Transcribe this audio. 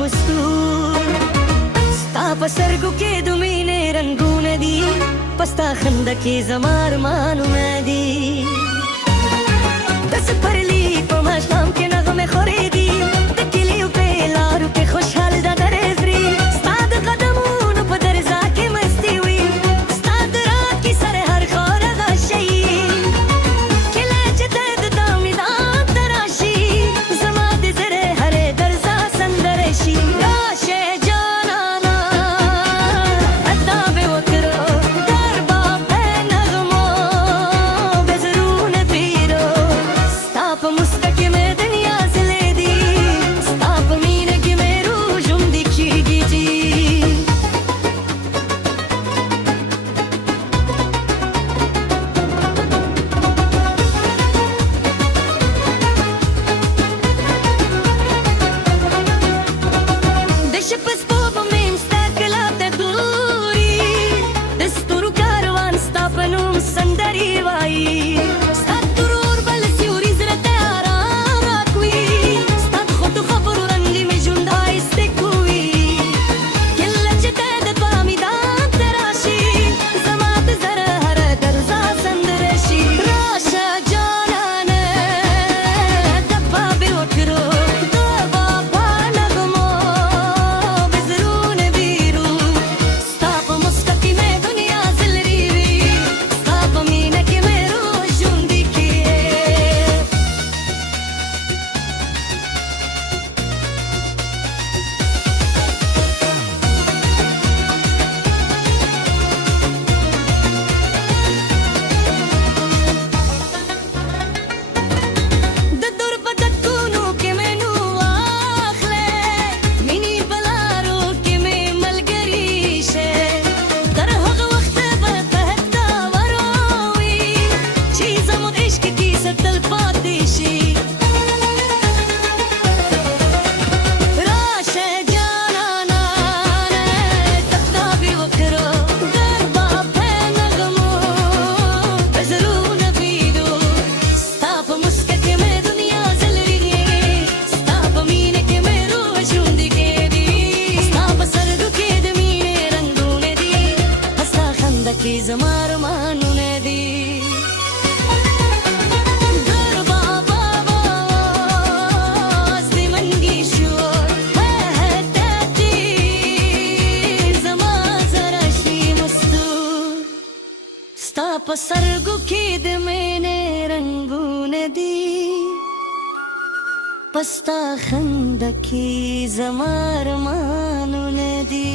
مستو ستا په سترګو کې د مینې رنګونه دي په ستا خنده کې زما ارمانونه دي د سپرلي په ماښام کې نغمې خورېږي د کلیو په لارو کې خوشحال د درې ځري ستا د قدمونو په درزا کې مستي وي ستا د رات کې سره هر خور غشي کله چې ته د دامیدان ته راشي زما د زړه هرې درزا سندره شي راشه جانانا ادا به وکړو دربا په نغمو به زړونه پیرو ستا په مسکا کې مې دنیا زلې دي ستا په مینه کې مې روح ژوندی کېږي جي د شپه سپوږمۍ ستا ښکلا ته ګوري د ستورو کاروان ستا په نوم سندرې وایي ستا د ترور بل سیوري زړه ته ارام راکوي ستا د خوږو خبرو رنګې مې ژوند ښایسته کوي کله چې ته د بامیدان ته راشي زما د زړه هره درزا سندره شي راشه جانانه دبا به وکړو دبا په نغمو به زړونه بیرو ستا په مسکا کې مې دنیا زلري وي ستا په مینه کې مې روح ژوندی کېږي د دور په ټکونو کې مې نو واخلې مینې په لارو کې مې ملګري شه تر هغه وخته به په هکداورو وي چې زموږ عشق کیسه تل پاتې شي راشه جانانا تکتا به وکړو دربا په نغمو به زړونه بیرو ستا په مسکا کې مې دنیا زلري ستا په مینه کې مې روح ژوندی کېږي ستا په سترګو کې د مینې رنګونه دي په ستا خنده کې زما ارمانونه دي دربا بابا زمنګي شور هدتي زما زړه شي مستو ستا په سترګو کې د مینې رنګونه دي په ستا خنده کې زما ارمانونه دي